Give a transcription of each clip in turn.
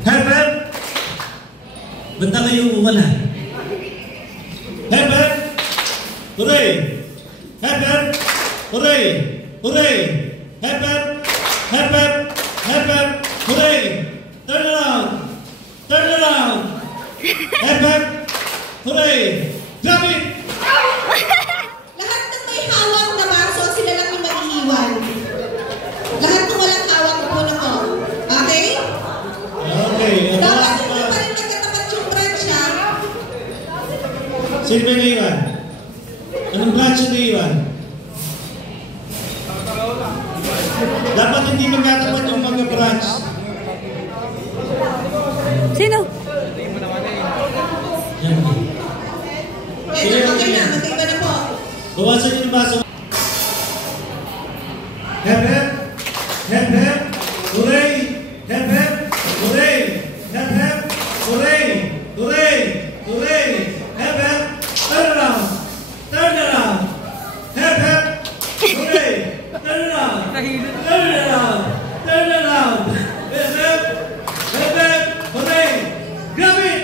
Hep hep! Ba't na kayo umala? Hep hep! Hooray! Hep hep! Hooray! Hooray! Hep hep! Hep hep! Hep hep! Hooray! Turn around! Turn around! Hep hep! Hooray! Grab it! Lahat ng may hawak na baso, sila lang yung mag-iiwan. Lahat ng walang hawak, puno ko. Okay? Okay. Dapat hindi pa rin nagkatapat yung branch, ha? Sino ba naiwan? Anong branch yung naiwan? Dapat hindi magkatapat yung mga branch. Sino? Yan. Eto, okay na. Magkaiba na po. Bawasan niyo yung baso. Hep hep! Hep hep! Hooray! Hep hep! Hooray! Hep hep! Hooray! Hooray! Hooray! Hep hep! Turn around! Turn around! Hep hep! Hooray! Turn around! Turn around! Turn around! Hep hep! Hep hep! Hooray! Grab it!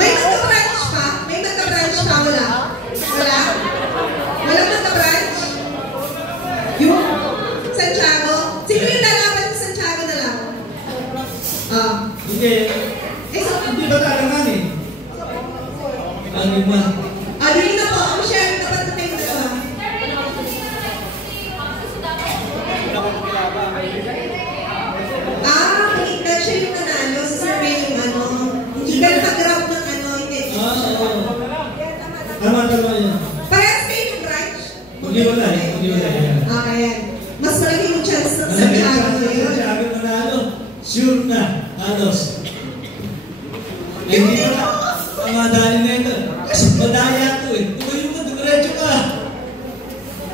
May magka-branch pa? May magka-branch pa? Wala? Wala? Walang magka-branch? Yung Santiago? Sino yung lalaban sa Santiago na lang? Hindi. Hindi ba talaman eh? Ano ba? Doon na po. Ang share dapat na kayo dalawa. Siya yung nanalo sa survey yung ano. Hindi ka nakagrab ng ano. Hindi. Tama yun. Parehas kayo yung branch? Mag-iwalay. Ayan. Mas malaki yung chance ng Santiago ngayon. Sabi mo na ano, sure na, halos. Hindi na, ang madali na ito. Madaya ito eh. Tumayo ka, dumiretso ka.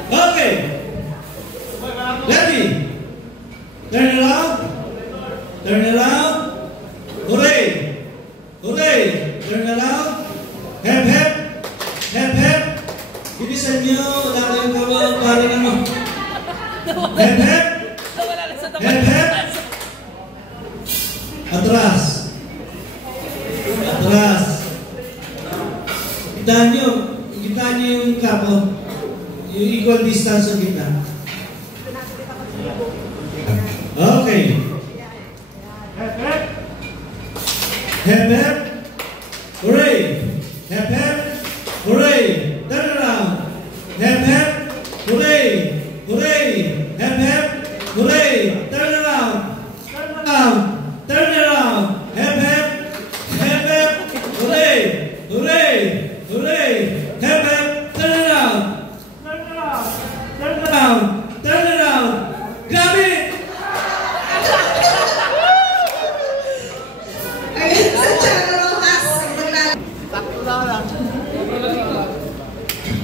Okay. Ready? Turn around. Turn around. Hooray. Hooray. Turn around. Hep hep. Hep hep. Bilisan nyo. Wala kayong gawin. Parang ano. Hep hep. Hep hep. Atras. Atras. Itaan nyo yung kapo. Yung equal distance sa gitna. Okay. Hep hep. Hep hep. Hooray. Hep hep. Hooray. Turn around. Hep hep. Hooray. Hooray. Hep hep. Hooray. Turn around. Turn around. Turn around. Hep hep. Hep hep. Hooray. Hooray. Hooray. Hep hep. Turn around. Turn around. Turn around. Turn around. Grab it. Ayan, Santiago Rojas.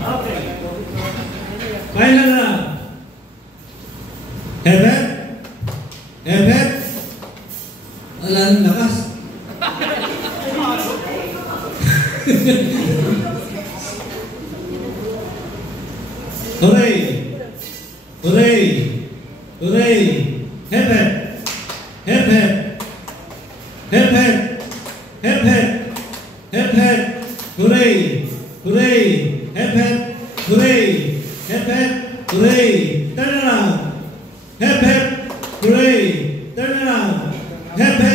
Okay. Final round. Hep hep. Hep hep. Wala nang lakas. Hooray! Hooray! Hooray! Hep hep! Hep hep! Hep hep! Hep hep! Hep hep! Hooray! Hooray! Hep hep! Hooray! Hep hep! Hooray! Turn around! Hep hep! Hooray! Turn around! Hep hep!